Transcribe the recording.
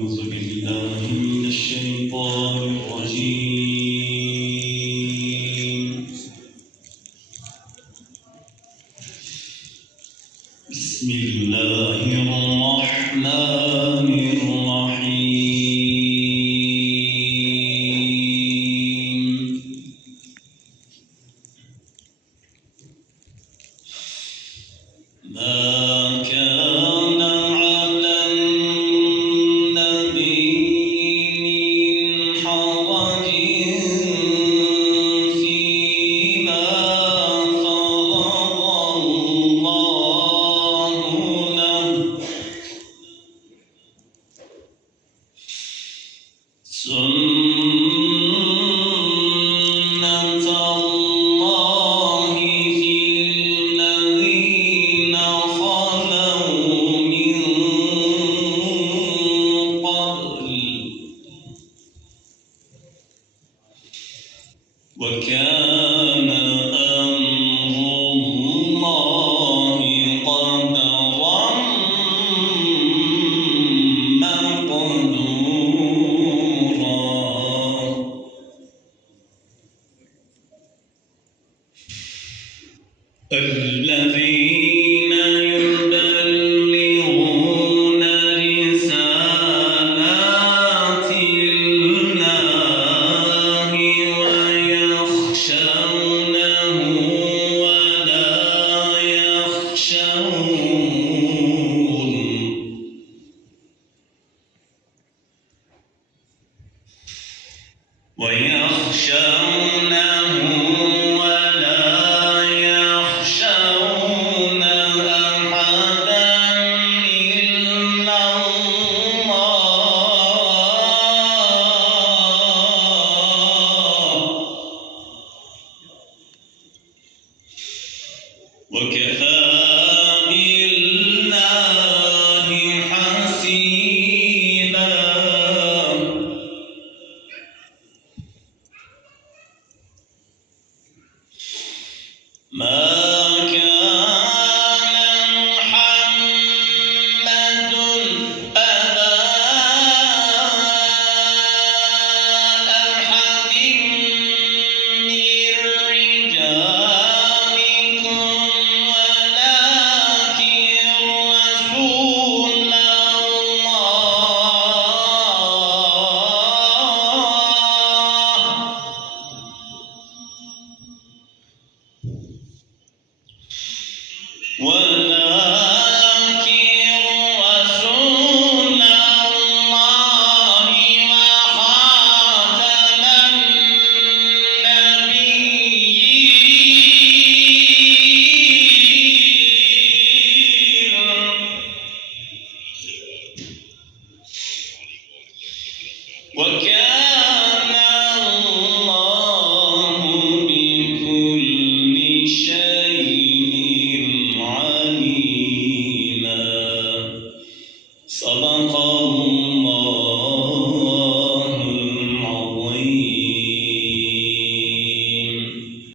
أعوذ بالله من الشيطان الرجيم. بسم الله الرحمن الرحيم. ما كان على النبي من حرج فيما فرض الله له، سنة الله في الذين خلوا من قبل، وكان أمر الله قدرا مقدورا. الذين يبلغون رسالات الله ويخشونه ولا يخشون أحدا إلا الله، وكفى بالله حسيبا. ما كان محمد أبا أحد من رجالكم ولكن رسول الله وخاتم النبيين، وكان الله بكل شيء عليما. صدق